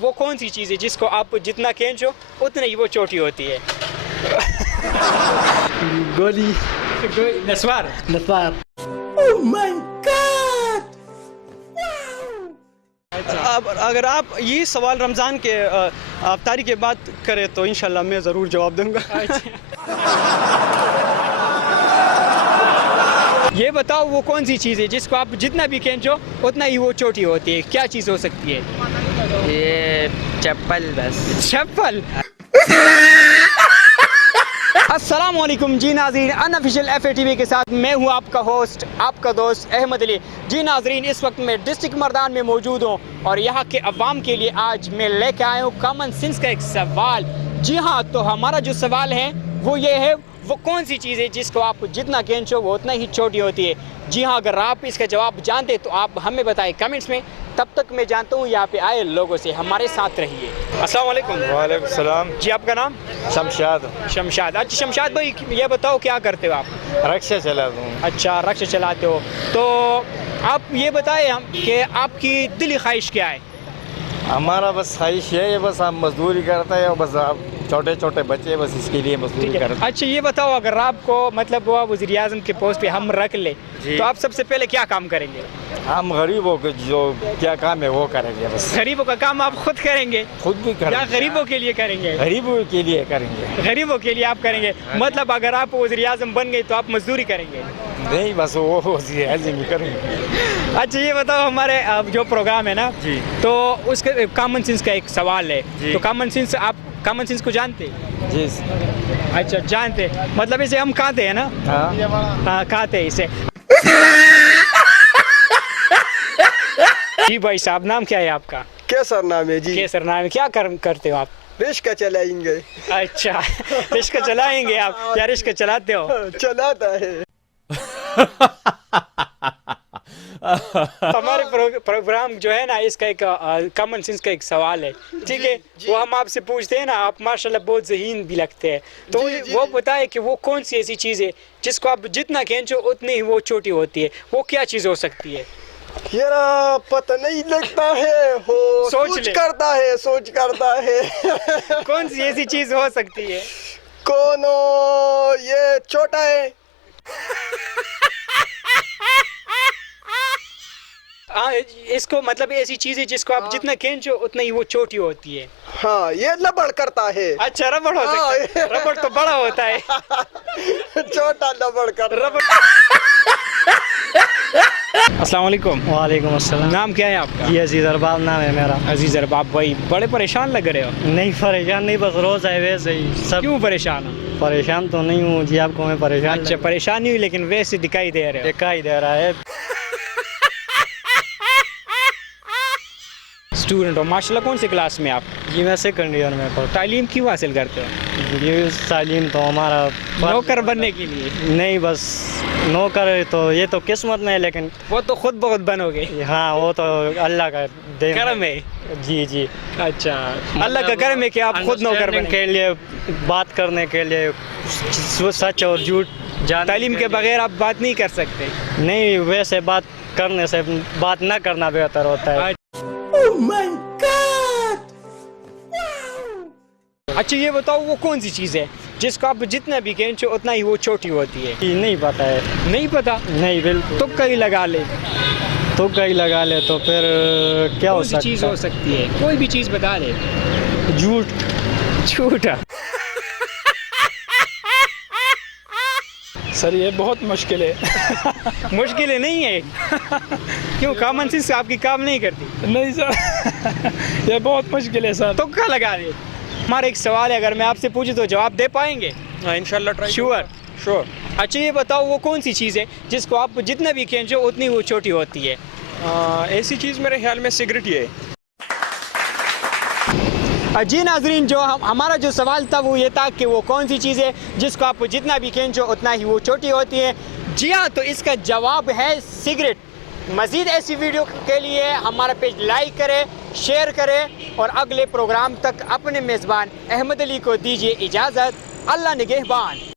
وہ کون سی چیز ہے جس کو آپ جتنا کھینچو اتنا ہی وہ چھوٹی ہوتی ہے؟ گولی. نسوار. نثار. اگر آپ یہ سوال رمضان کے افطاری کے بعد کریں تو انشاءاللہ میں ضرور جواب دوں گا. یہ بتاؤ وہ کون سی چیز ہے جس کو آپ جتنا بھی کھینچو اتنا ہی وہ چھوٹی ہوتی ہے؟ کیا چیز ہو سکتی ہے؟ یہ چپل. بس چپل. السلام علیکم جی ناظرین، انافیشیل ایف اے ٹی وی کے ساتھ میں ہوں آپ کا ہوسٹ، آپ کا دوست احمد علی. جی ناظرین، اس وقت میں ڈسٹرکٹ مردان میں موجود ہوں اور یہاں کے عوام کے لیے آج میں لے کے آیا ہوں کامن سینس کا ایک سوال. جی ہاں، تو ہمارا جو سوال ہے وہ یہ ہے، وہ کون سی چیز ہے جس کو آپ جتنا کھینچو وہ اتنا ہی چھوٹی ہوتی ہے؟ جی ہاں، اگر آپ اس کا جواب جانتے تو آپ ہمیں بتائیں کمنٹس میں. تب تک میں جانتا ہوں یہاں پہ آئے لوگوں سے ہمارے ساتھ رہیے. السلام علیکم. وعلیکم السلام. جی آپ کا نام؟ شمشاد. شمشاد. اچھا شمشاد بھائی، یہ بتاؤ کیا کرتے ہو آپ؟ رکشہ چلاتا ہوں. اچھا، رکشہ چلاتے ہو. تو آپ یہ بتائیں کہ آپ کی دلی خواہش کیا ہے؟ ہمارا بس خواہش یہ ہے، بس ہم مزدوری کرتے ہیں، بس آپ چھوٹے چھوٹے بچے بس اس کے لیے مزدوری کرتے ہیں. اچھا یہ بتاؤ، اگر آپ کو مطلب وہ وزیر اعظم کے پوسٹ پہ ہم رکھ لیں تو آپ سب سے پہلے کیا کام کریں گے؟ ہم غریبوں کو جو کیا کام ہے وہ کریں گے. بس غریبوں کا کام آپ خود کریں گے خود بھی کریں یا گے، غریبوں کے لیے کریں گے؟ غریبوں کے لیے کریں گے. غریبوں کے لیے آپ کریں گے، مطلب اگر آپ وزیر اعظم بن گئے تو آپ مزدوری کریں گے؟ نہیں، بس وہ وزیر اعظم ہی کریں گے. اچھا یہ بتاؤ، ہمارے جو پروگرام ہے نا جی، تو اس کا کامن سینس کا ایک سوال ہے. جی. تو کامن سینس، آپ کامن سینس کو جانتے ہیں؟ جی. اچھا جانتے، مطلب اسے ہم کھاتے ہیں نا؟ ہاں. ہاں کھاتے ہیں اسے. جی بھائی صاحب، نام کیا ہے آپ کا؟ کیسر نام ہے جی. کیسر نام ہے. کیا کرتے ہو آپ؟ رشکہ چلائیں گے. اچھا رشکہ چلائیں گے آپ؟ کیا رشکہ چلاتے ہو؟ چلاتا ہے. ہمارے پروگرام جو ہے نا، اس کا ایک کامن سینس کا ایک سوال ہے، ٹھیک ہے؟ وہ ہم آپ سے پوچھتے ہیں نا، آپ ماشاءاللہ بہت ذہین بھی لگتے ہیں، تو وہ بتائے کہ وہ کون سی ایسی چیز ہے جس کو آپ جتنا کھینچو اتنی ہی وہ چھوٹی ہوتی ہے؟ وہ کیا چیز ہو سکتی ہے؟ یار پتہ نہیں لگتا ہے، سوچ لے. سوچ کرتا ہے. کون سی ایسی چیز ہو سکتی ہے؟ کون یہ چھوٹا ہے. ہاں، اس کو مطلب ایسی چیز ہے جس کو آپ جتنا کھینچو اتنا ہی وہ چھوٹی ہوتی ہے. ہاں، یہ لبڑ کرتا ہے. اچھا ربڑ ہو سکتا ہے. ربڑ تو بڑا ہوتا ہے. چھوٹا لبڑ کرتا ہے. ربڑ. السلام علیکم. وعلیکم السلام. نام کیا ہے آپ کا؟ جی عزیز ارباب نام ہے میرا. عزیز ارباب بھائی، بڑے پریشان لگ رہے ہو. نہیں پریشان نہیں، بس روز ہے ویسے ہی سب. کیوں پریشان ہو؟ پریشان تو نہیں ہوں جی، آپ کو میں پریشان اچھا پریشان نہیں ہوئی، لیکن ویسے دکھائی دے رہے ہو. دکھائی دے رہا ہے. اسٹوڈنٹ ہو ماشاءاللہ. کون سی کلاس میں آپ؟ جی میں سیکنڈ ایئر میں پڑھتا تعلیم کیوں حاصل کرتے ہو؟ ہوں. یہ تعلیم تو ہمارا نوکر بننے کے لیے؟ نہیں، بس نوکر تو یہ تو قسمت میں ہے، لیکن وہ تو خود بخود بنو گے. ہاں وہ تو اللہ کا دین کرم ہے. جی جی. اچھا، اللہ کا کرم ہے کہ آپ خود نوکر بنیں کے لیے، بات کرنے کے لیے سچ اور جھوٹ تعلیم کے بغیر آپ بات نہیں کر سکتے. نہیں، ویسے بات کرنے سے بات نہ کرنا بہتر ہوتا ہے. اچھا یہ بتاؤ، وہ کون سی چیز ہے جس کو آپ جتنا بھی کھینچو اتنا ہی وہ چھوٹی ہوتی ہے؟ نہیں پتا ہے. نہیں پتا؟ نہیں بالکل. تو کہیں لگا لے. تو کہیں لگا لے تو پھر کیا ہو سکتی چیز ہو سکتی ہے؟ کوئی بھی چیز بتا دے. جھوٹ. جھوٹا. سر یہ بہت مشکل ہے. مشکل ہے نہیں ہے؟ کیوں، کامن سینس آپ کی کام نہیں کرتی؟ نہیں سر، یہ بہت مشکل ہے سر. تو کیا لگا دے. ہمارا ایک سوال ہے، اگر میں آپ سے پوچھوں تو جواب دے پائیں گے؟ انشاءاللہ ٹرائی. شور. اچھا یہ بتاؤ، وہ کون سی چیز ہے جس کو آپ جتنا بھی کھینچو اتنی وہ چھوٹی ہوتی ہے؟ ایسی چیز میرے خیال میں سگریٹ ہی ہے. جی ناظرین، جو ہمارا جو سوال تھا وہ یہ تھا کہ وہ کون سی چیز ہے جس کو آپ جتنا بھی کھینچو اتنا ہی وہ چھوٹی ہوتی ہے؟ جی ہاں، تو اس کا جواب ہے سگریٹ. مزید ایسی ویڈیو کے لیے ہمارا پیج لائک کرے، شیئر کرے اور اگلے پروگرام تک اپنے میزبان احمد علی کو دیجیے اجازت. اللہ نگہبان.